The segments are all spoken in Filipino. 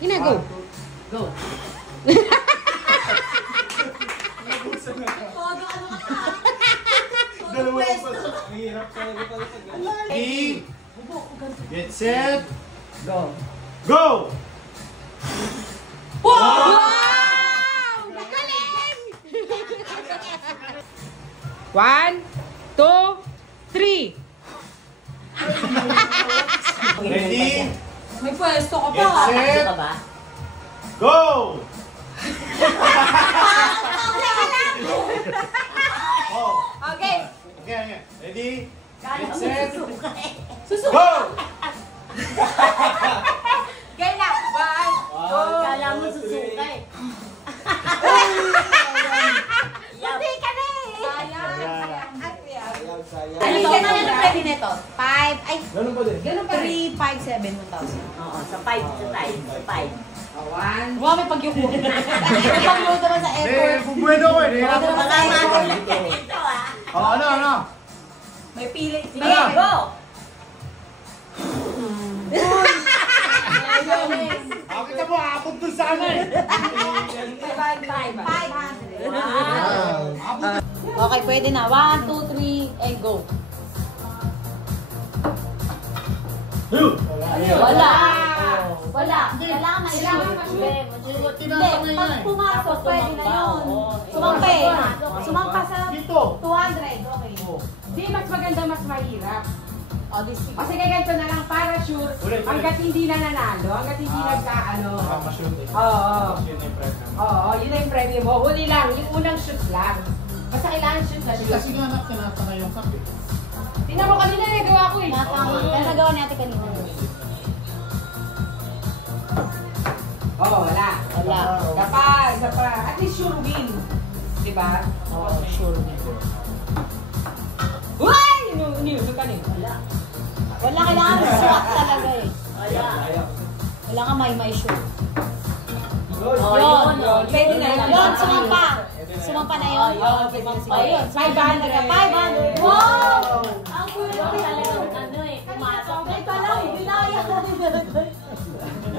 Ina, go. Go. Ready? Get set. Go. Go! Wow! Magaling! 1, 2, 3. Ready? May pwesto ka Get pa. set. Ka ba? Go! Oh. Okay. Okay. Ready? Kala Get mo set. Susunod. Go! Okay na. 1, 2, Kala mo susukay. Hindi ka na eh. Sayang. Ano Ito, ba ano yung pwede nito? 5, ay, Ganun pa din. ganun pa rin. 3, 5, 7, 1,000. Oo, sa 5. Sa 5. 1. Wow, may pagyuko. May pagluto naman sa airport. Eh, bumwede ako eh. Pwede naman sa airport. Ito ah. Oh, ano? May pili. Sige, go! Kita mo, abot dun sa ano eh. 500. Wow. Okay, pwede na. 1, 2, 3, and go. Wala. Wala. Kailangan ma-shoot. Hindi, pag pumasok, pwede na yun. Sumampa eh. Sumampa sa 200. Okay. Di, mas maganda, mas mahirap. O, this O sige, ganito na lang, para sure, hanggat hindi na nanalo, hanggat hindi nagkaano. Oo. Oo, yun na yung premyo mo. Huli lang, yung unang shoot lang. Basta kailangan shoot na shoot. Kasi nga tinata na yung kape. Tingnan mo kanina, nagawa ko eh. Kaya nagawa natin kanina. Oo, wala. Wala. Isa pa. At least sure win. Diba? Oo, sure. Uy! Ano ka niyo? Wala. Wala, kailangan swak talaga eh. Wala. Kailangan may shoot. Yun. Pwede na yun. Yun, sumampa. Sumampa na yun? Oo, sumampa yun. 500. 500. Wow! Ang gulo talagang ano eh. Pumasok. Ay, pala, hinaya.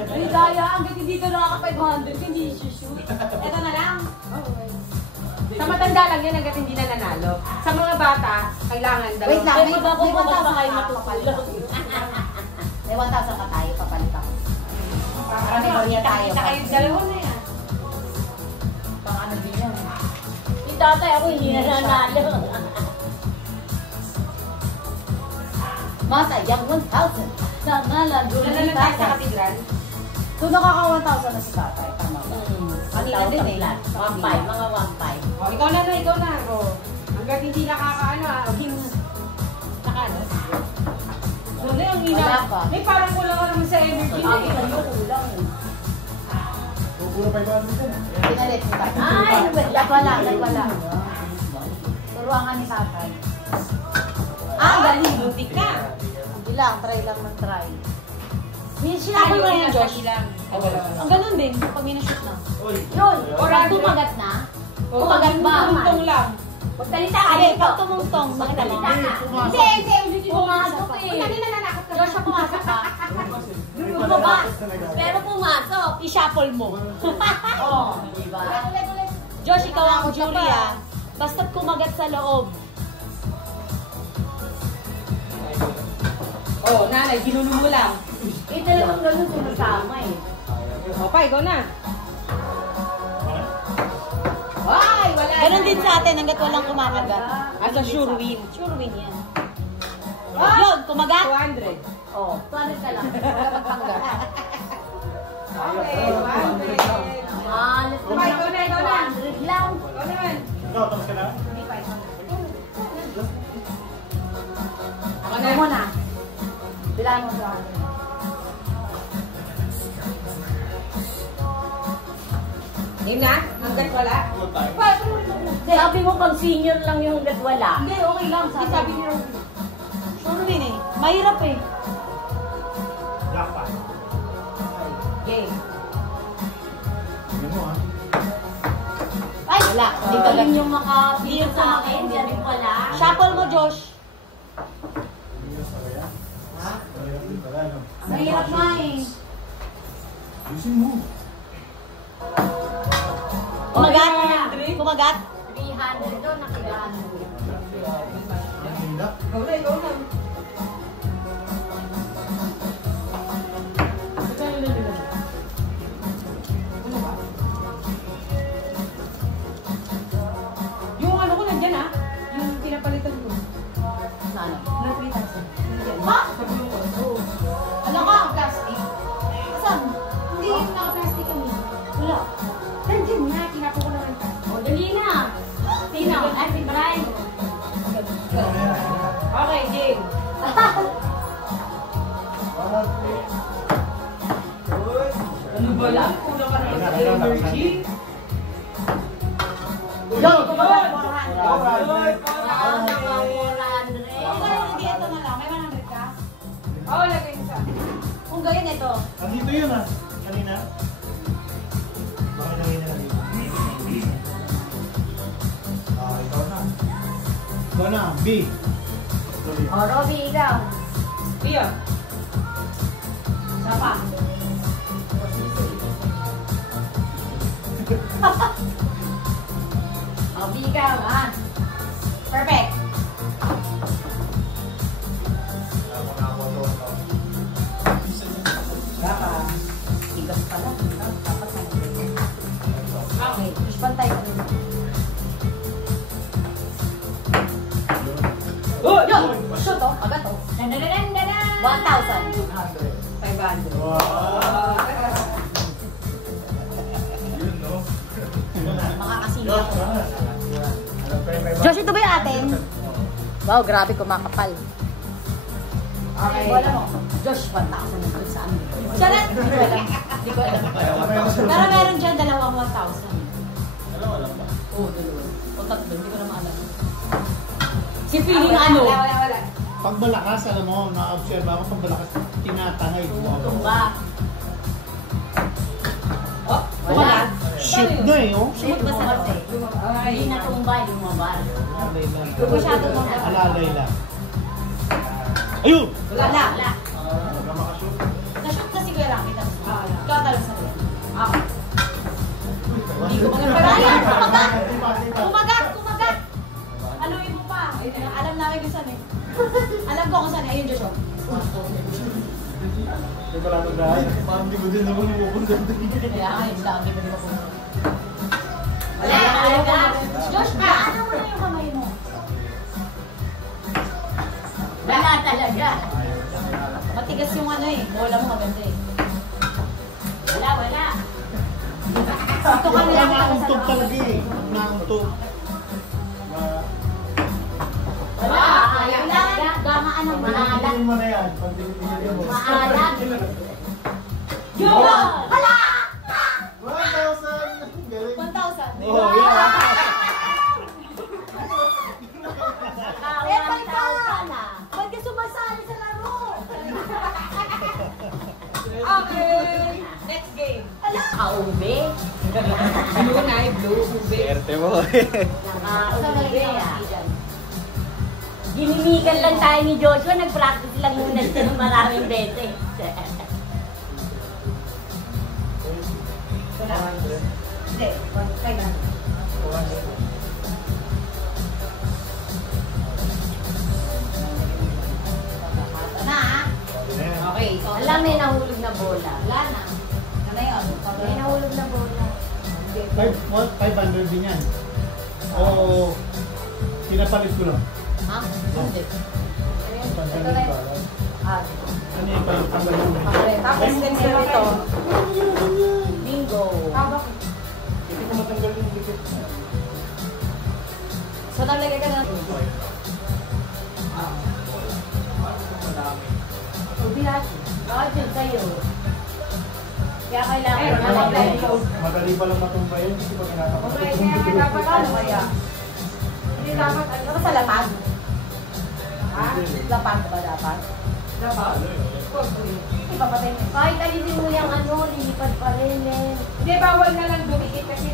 Hinaya, hanggang hindi ka nakaka-500, hindi shoot. Ito na lang. Sa matanda lang yan hanggat hindi na nanalo. Sa mga bata, kailangan dalawa. Wait lang, May magpapupukas pa kayo matutulog. May 1,000 ka tayo, papalit ako. Para may barya tayo. Kita kayo dalawa na yan. Pang ano din yan. Si tatay ako hindi na nanalo. Masayang 1,000. Nanalo Nanalo tayo sa katedral. Kung nakaka 1,000 na si tatay, tama ba? Kanina din eh. 1.5, mga 1.5. O, ikaw na. O, hanggat hindi nakakaano, nakano. So, na yung ina. Wala pa. May parang kulang ka naman sa energy na Bakit eh. ano kulang? Puro 500 din. Pinalit mo tayo. Ay, Wala. Turuan ka ni tatay. Galing. Butik ka. Hindi lang, try lang ng try. Sinabi mo na yan, Josh. Ang ganun din, pag minashoot na. Yun, pag tumagat na, tumagat ba? Tungtong lang. Magsalita ka Hindi, dito. pag tumungtong, makita mo. Hindi. Pumasok eh. Kanina nanakot ka. Josh, pumasok ka. Lumabas. Pero pumasok. I-shuffle mo. Oo, di ba? Josh, ikaw ang jury ah. Basta't kumagat sa loob. Oh, nanay, ginulo mo lang. Eh, talagang ganun sumasama eh. O, pa, ikaw na. Ay, wala. Ganon din sa atin hanggat walang kumakagat. As a sure win. Sure win yan. Yun, kumagat. 200. Oh, 200 ka lang. Kapagpanggap. Okay, 100. Halos Pa, ikaw na. 200 lang. Ikaw naman. Ikaw, tapos ka na? Hindi, 500. Ano mo na? Bilaan mo sa akin. Yun na? Hanggat wala? Sabi mo pag senior lang yung hanggat wala. Hindi, okay lang. Sabi niyo. Sure win eh. Mahirap eh. Jackpot. Game. Tingnan mo ha. Ay, wala. Hindi ka rin yung makapili sa akin. Sabi ko wala. Shuffle mo, Josh. Ha? Mahirap nga eh. Yusin mo. Kumagat? Kumagat? 300 doon, nakigaan mo. Hindi. Ikaw na. Ano ba? Yung ano ko nandyan ah. Yung pinapalitan ko. Na ano? Na 3,000. Ha? Sabi mo ko. Oo. Alam ka? Plastic. Saan? Hindi yung naka-plastic kami. Wala. Nandyan nga. Kinapo ko naman ka. O, dali na. Sino? Ay, si Brian. Okay, game. Ano ba lang? Kulang ka naman sa energy. Yo, kumagat. 400. Hindi, ito na lang. May 100 ka? Oo, lagay mo sa. Kung gayon ito. Andito yun ah. Kanina. Baka nangin na lang dito. Ikaw na. Ikaw na. B. O, Robby, ikaw. Pia. Sapa. O, B, ikaw. Ah. Perfect. Tigas pala. Dapat na. Okay, push pantay ka rin. Oh! Yo! Shoot, oh. Agad, oh. 1,000. 500. Makakasila ko. Josh, ito ba yung atin? Wow, grabe kumakapal. Okay. Wala mo. Josh, 1,000 na doon sa amin. Sarap! Hindi ko alam. Pero meron dyan dalawang 1,000. Oo, dalawa. O tatlo, hindi ko na maalam. Si Feeling ano? Wala. Pag malakas, alam mo, na-observe ako, pag malakas, tinatangay. Tumba. Oh, Wala. Shoot na eh, oh. Shoot ba sa Okay. Hindi na tumba, lumabas. Alalay lang. Huwag masyado mong Alalay lang. Ayun! Wala. Na-shoot kasi ko lang kita. Wala. Ikaw talaga sa rin. Ako. Hindi ko Pero maganda. ayan, kumagat! Kumagat! Aluin mo pa. Alam namin kung saan eh. Alam ko kung saan eh. Ayun, Joshua. Hindi ko lang dahil. Parang di ko din naman pupunta doon. Kaya nga, yung lagi ko di ba pumunta. Wala. Josh, ano mo na yung kamay mo? Wala talaga. Matigas yung ano eh. Bola mo maganda eh. Wala. Ito kami lang Nauntog talaga eh. Nauntog. Wala. Kailangan gamaan ng maalat. Pagdiligin mo na yan. Pagdiligin mo. Maalat. Yun! Hala! 1,000! Galing. 1,000. Oh, yeah. Eh, palika! Ba't ka sumasali sa laro? Okay. Next game. Hala! Kaube. Blue na blue. Ube. mo. Nakaube ah. Ginimikan lang tayo ni Joshua. Nag-practice lang muna siya ng maraming beses. Hindi. 500. Na ah. Okay. Alam, may nahulog na bola. Wala na. Ano yun? May nahulog na bola. 500 din yan. O, pinapalit ko lang. Ha? Hindi. Pagkalit ba? Ah, Ano yung pagkalit mo? Okay. Tapos next game ito. bingo. Bakit? Hindi ko matanggal yung dikit. So, nalagay ka na. Ubi lahat. Bakit yun sa'yo? Kaya kailangan Eh, na lang tayo. Madali pa lang matumba yun. Kasi pag kinakapag. Okay, kaya dapat ano kaya? Hindi dapat ano Ano sa lapag? Ha? Lapag ba dapat? Dapat. Ipapatay mo. Kahit alisin mo yung ano, lilipad pa rin eh. Hindi, bawal na lang dumikit kasi